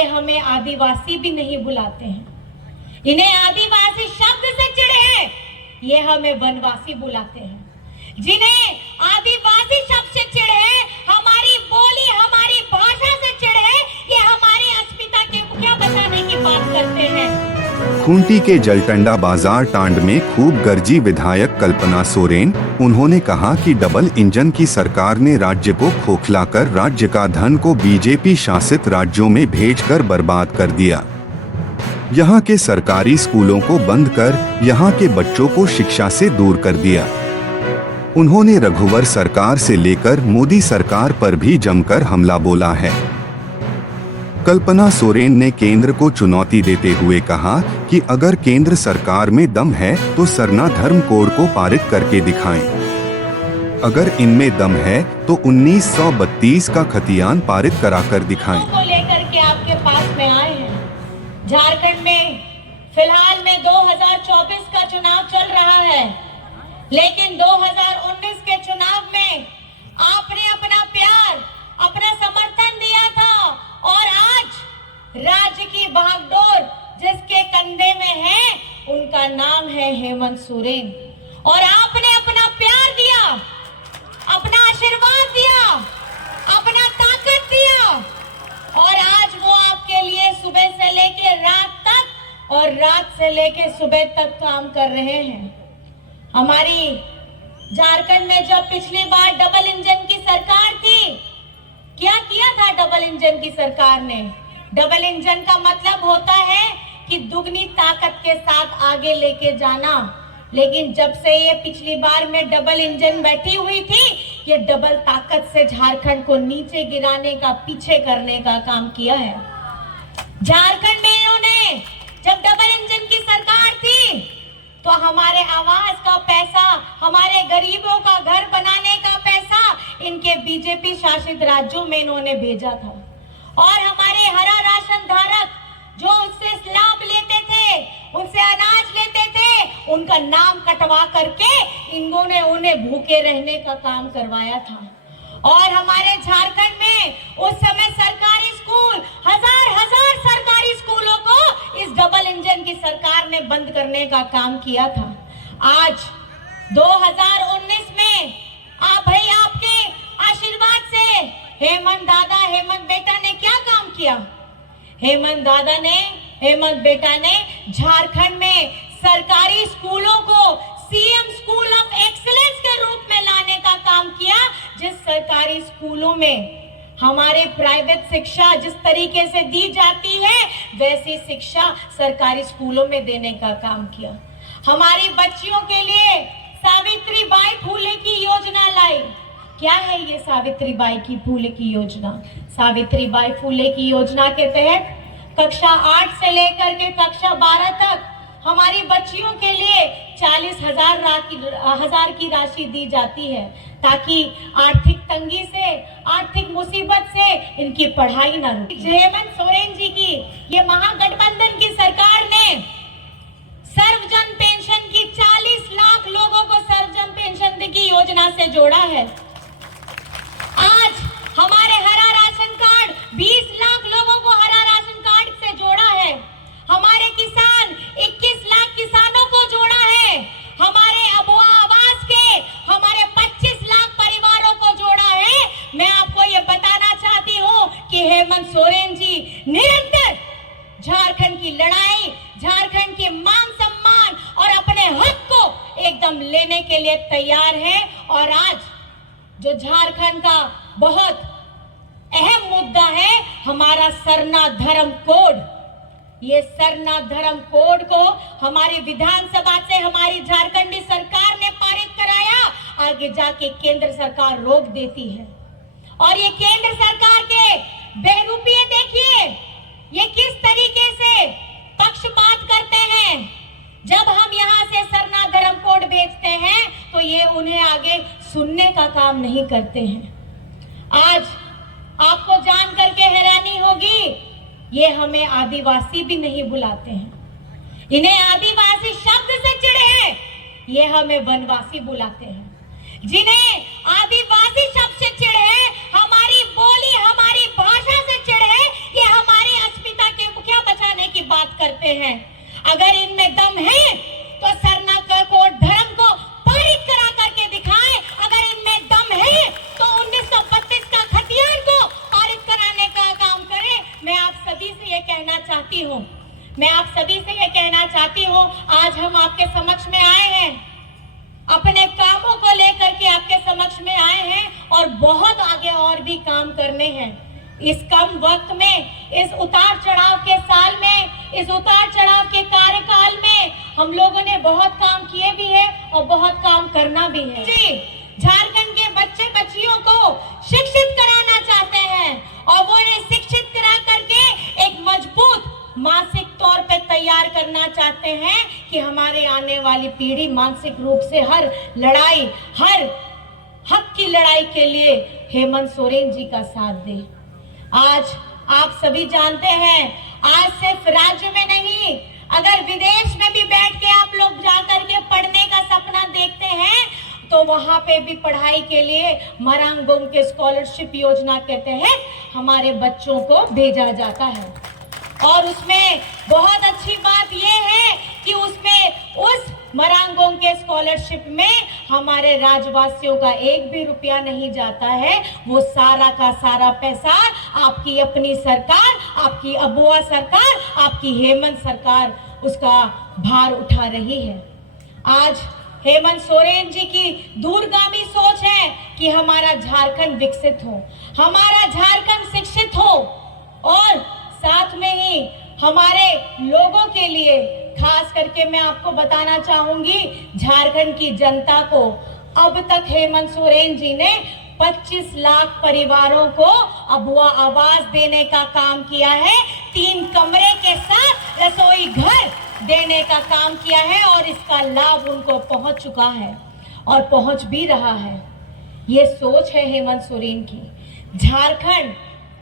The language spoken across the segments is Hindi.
ये हमें आदिवासी भी नहीं बुलाते हैं। इन्हें आदिवासी शब्द से चिढ़े हैं, ये हमें वनवासी बुलाते हैं। जिन्हें आदिवासी शब्द से चिढ़े हैं, हमारी बोली हमारी भाषा से चिढ़े, ये हमारी अस्मिता के क्या बताने की बात करते हैं। खूंटी के जलटंडा बाजार टांड में खूब गर्जी विधायक कल्पना सोरेन। उन्होंने कहा कि डबल इंजन की सरकार ने राज्य को खोखलाकर राज्य का धन को बीजेपी शासित राज्यों में भेजकर बर्बाद कर दिया। यहाँ के सरकारी स्कूलों को बंद कर यहाँ के बच्चों को शिक्षा से दूर कर दिया। उन्होंने रघुवर सरकार से लेकर मोदी सरकार पर भी जमकर हमला बोला है। कल्पना सोरेन ने केंद्र को चुनौती देते हुए कहा कि अगर केंद्र सरकार में दम है तो सरना धर्म कोड को पारित करके दिखाएं। अगर इनमें दम है तो 1932 का खतियान पारित कराकर दिखाएं। को लेकर के आपके पास में आए हैं। झारखंड में फिलहाल में 2024 का चुनाव चल रहा है, लेकिन 2019 के चुनाव में आपने अपना प्यार, अपना समर्थन दिया था और आज राज्य की भागडोर जिसके कंधे में है उनका नाम है हेमंत सोरेन। और आपने अपना प्यार दिया, अपना आशीर्वाद दिया, अपना ताकत दिया और आज वो आपके लिए सुबह से लेके रात तक और रात से लेके सुबह तक काम कर रहे हैं। हमारी झारखंड में जब पिछली बार डबल इंजन की सरकार थी, क्या किया था डबल इंजन की सरकार ने? डबल इंजन का मतलब होता है कि दुगनी ताकत के साथ आगे लेके जाना। लेकिन जब से ये पिछली बार में डबल इंजन बैठी हुई थी, ये डबल ताकत से झारखंड को नीचे गिराने का, पीछे करने का काम किया है। झारखंड में इन्होंने जब डबल इंजन की सरकार थी तो हमारे आवास का पैसा, हमारे गरीबों का घर बनाने का पैसा इनके बीजेपी शासित राज्यों में इन्होंने भेजा था। और हमारे हरा राशन धारक जो उससे लाभ लेते थे, उनसे अनाज लेते थे, उनका नाम कटवा करके इन्होंने उन्हें भूखे रहने का काम करवाया था। और हमारे झारखंड में उस समय सरकारी स्कूल, हजार सरकारी स्कूलों को इस डबल इंजन की सरकार ने बंद करने का काम किया था। आज 2019 में भाई आपके आशीर्वाद से हेमंत दादा, हेमंत बेटा ने क्या काम किया? हेमंत बेटा ने झारखंड में सरकारी स्कूलों को सीएम स्कूल ऑफ एक्सीलेंस के रूप में लाने का काम किया। जिस सरकारी स्कूलों में हमारे प्राइवेट शिक्षा जिस तरीके से दी जाती है, वैसी शिक्षा सरकारी स्कूलों में देने का काम किया। हमारी बच्चियों के लिए सावित्रीबाई फुले की योजना लाई। क्या है ये सावित्रीबाई की फुले की योजना? सावित्रीबाई फुले की योजना के तहत कक्षा 8 से लेकर के कक्षा 12 तक हमारी बच्चियों के लिए 40,000 की राशि दी जाती है, ताकि आर्थिक तंगी से, आर्थिक मुसीबत से इनकी पढ़ाई न रुके। हेमंत सोरेन जी की ये महागठबंधन की सरकार ने सर्वजन पेंशन की 40 लाख लोगों को सर्वजन पेंशन की योजना से जोड़ा है। आज हमारे हरा राशन कार्ड 20 लाख लोगों को हरा राशन कार्ड से जोड़ा है। हमारे किसान 21 लाख किसानों को जोड़ा है। हमारे अबुआ आवास के हमारे 25 लाख परिवारों को जोड़ा है। मैं आपको ये बताना चाहती हूँ कि हेमंत सोरेन जी निरंतर झारखंड की लड़ाई, झारखंड के मान सम्मान और अपने हक को एकदम लेने के लिए तैयार है। और आज जो झारखंड का बहुत अहम मुद्दा है, हमारा सरना धर्म कोड, ये सरना धर्म कोड को हमारी विधानसभा से हमारी झारखंडी सरकार ने पारित कराया। आगे जाके केंद्र सरकार रोक देती है। और ये केंद्र सरकार के बेरूपिये देखिए, ये किस तरीके से पक्षपात करते हैं। जब हम यहाँ से सरना धर्म कोड भेजते हैं तो ये उन्हें आगे सुनने का काम नहीं करते हैं। आज आपको जान करके हैरानी होगी, ये हमें आदिवासी भी नहीं बुलाते हैं। इन्हें आदिवासी शब्द से चिढ़े हैं, ये हमें वनवासी बुलाते हैं। जिन्हें आदिवासी शब्द से चिढ़े, हमारी बोली हमारी भाषा से चिढ़े, ये हमारी अस्मिता करते हैं। अगर इनमें दम है तो सरना कोड धर्म को पारित करा करके दिखाएं। अगर इनमें दम है तो 1932 का खतियान को पारित कराने का काम करें। मैं आप सभी से ये कहना चाहती हूँ, आज हम आपके समक्ष में आए हैं, अपने कामों को लेकर के आपके समक्ष में आए हैं और बहुत आगे और भी काम करने हैं। इस कम वक्त में, इस उतार चढ़ाव के साल में, इस उतार चढ़ाव के कार्यकाल में हम लोगों ने बहुत काम किए भी है और बहुत काम करना भी है। जी, झारखंड के बच्चे बच्चियों को शिक्षित कराना चाहते हैं और वो उन्हें शिक्षित करा करके एक मजबूत मानसिक तौर पे तैयार करना चाहते हैं कि हमारे आने वाली पीढ़ी मानसिक रूप से हर लड़ाई, हर हक की लड़ाई के लिए हेमंत सोरेन जी का साथ दे। आज आप सभी जानते हैं, आज सिर्फ राज्य में नहीं, अगर विदेश में भी बैठ के आप लोग जाकर के पढ़ने का सपना देखते हैं तो वहां पे भी पढ़ाई के लिए मरांगोम के स्कॉलरशिप योजना के तहत हमारे बच्चों को भेजा जाता है। और उसमें बहुत अच्छी बात यह है कि उसमें उस मरांगों के स्कॉलरशिप में हमारे राज्यवासियों का एक भी रुपया नहीं जाता है। वो सारा का सारा पैसा आपकी अपनी सरकार, आपकी अबुआ सरकार, आपकी हेमंत सरकार उसका भार उठा रही है। आज हेमंत सोरेन जी की दूरगामी सोच है कि हमारा झारखंड विकसित हो, हमारा झारखंड शिक्षित हो और साथ में ही हमारे लोगों के लिए, खास करके मैं आपको बताना चाहूंगी, झारखंड की जनता को अब तक हेमंत सोरेन जी ने 25 लाख परिवारों को अबुआ आवास देने का काम किया है, 3 कमरे के साथ रसोई घर देने का काम किया है और इसका लाभ उनको पहुंच चुका है और पहुंच भी रहा है। ये सोच है हेमंत सोरेन की। झारखंड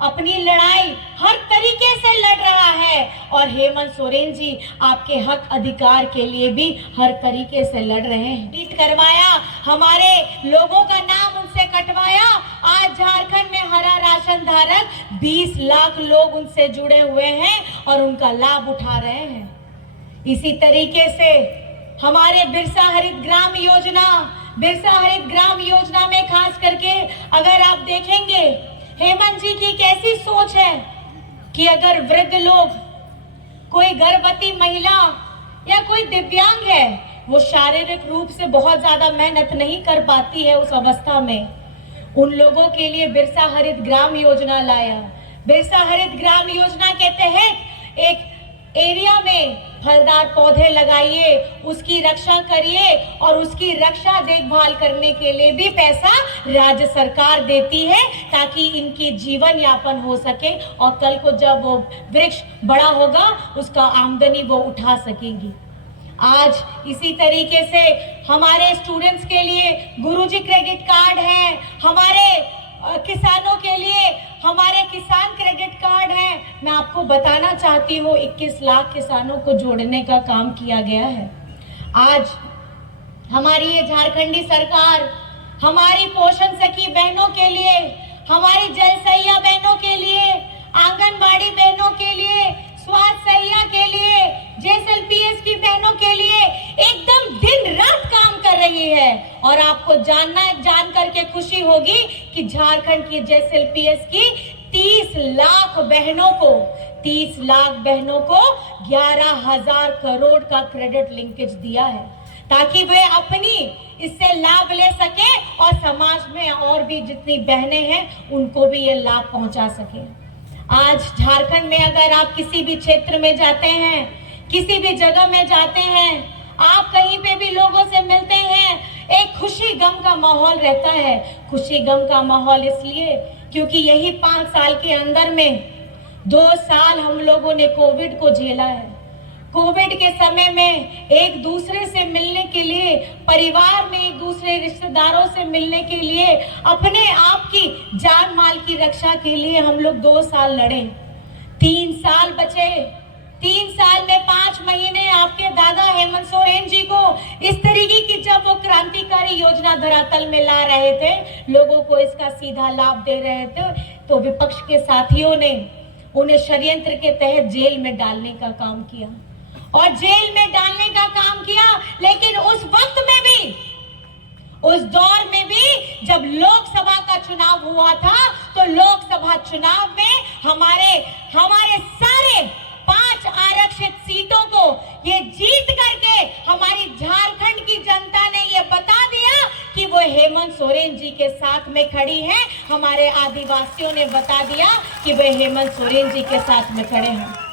अपनी लड़ाई हर तरीके से लड़ रहा है और हेमंत सोरेन जी आपके हक अधिकार के लिए भी हर तरीके से लड़ रहे हैं। ट्वीट करवाया, हमारे लोगों का नाम उनसे कटवाया। आज झारखंड में हरा राशन धारक 20 लाख लोग उनसे जुड़े हुए हैं और उनका लाभ उठा रहे हैं। इसी तरीके से हमारे बिरसा हरित ग्राम योजना में खास करके अगर आप देखेंगे, हेमंत जी की कैसी सोच है कि अगर वृद्ध लोग, कोई गर्भवती महिला या कोई दिव्यांग है, वो शारीरिक रूप से बहुत ज्यादा मेहनत नहीं कर पाती है उस अवस्था में, उन लोगों के लिए बिरसा हरित ग्राम योजना लाया। बिरसा हरित ग्राम योजना के तहत एक एरिया में फलदार पौधे लगाइए, उसकी रक्षा करिए और उसकी रक्षा देखभाल करने के लिए भी पैसा राज्य सरकार देती है ताकि इनकी जीवन यापन हो सके और कल को जब वो वृक्ष बड़ा होगा उसका आमदनी वो उठा सकेंगी। आज इसी तरीके से हमारे स्टूडेंट्स के लिए गुरुजी क्रेडिट कार्ड है, हमारे किसानों के लिए हमारे किसान क्रेडिट कार्ड है। मैं आपको बताना चाहती हूँ 21 लाख किसानों को जोड़ने का काम किया गया है। आज हमारी ये झारखंडी सरकार हमारी पोषण सखी बहनों के लिए, हमारी जल सहिया बहनों के लिए, आंगनबाड़ी बहनों के लिए, स्वास्थ्य सहिया के लिए, JSLPS की बहनों के लिए एकदम दिन रात काम कर रही है। और आपको जान करके खुशी होगी कि झारखंड की JSLPS की 30 लाख बहनों को 11,000 करोड़ का क्रेडिट लिंकेज दिया है ताकि वे अपनी इससे लाभ ले सके और समाज में और भी जितनी बहनें हैं उनको भी ये लाभ पहुंचा सके। आज झारखंड में अगर आप किसी भी क्षेत्र में जाते हैं, किसी भी जगह में जाते हैं, आप कहीं पे भी लोगों से मिलते हैं, एक खुशी गम का माहौल रहता है। खुशी गम का माहौल इसलिए क्योंकि यही 5 साल के अंदर में 2 साल हम लोगों ने कोविड को झेला है। कोविड के समय में एक दूसरे से मिलने के लिए, परिवार में एक दूसरे रिश्तेदारों से मिलने के लिए, अपने आप की जान माल की रक्षा के लिए हम लोग 2 साल लड़े। 3 साल बचे। 3 साल में 5 महीने आपके दादा हेमंत सोरेन जी को इस तरीके की जब वो क्रांतिकारी योजना धरातल में ला रहे थे, लोगों को इसका सीधा लाभ दे रहे थे, तो विपक्ष के साथियों ने उन्हें षड्यंत्र के तहत जेल में डालने का काम किया। और जेल में डालने का काम किया। लेकिन उस वक्त में भी, उस दौर में भी जब लोकसभा का चुनाव हुआ था, तो लोकसभा चुनाव में हमारे सारे 5 आरक्षित सीटों को ये जीत करके हमारी झारखंड की जनता ने ये बता दिया कि वो हेमंत सोरेन जी के साथ में खड़ी है। हमारे आदिवासियों ने बता दिया कि वे हेमंत सोरेन जी के साथ में खड़े हैं।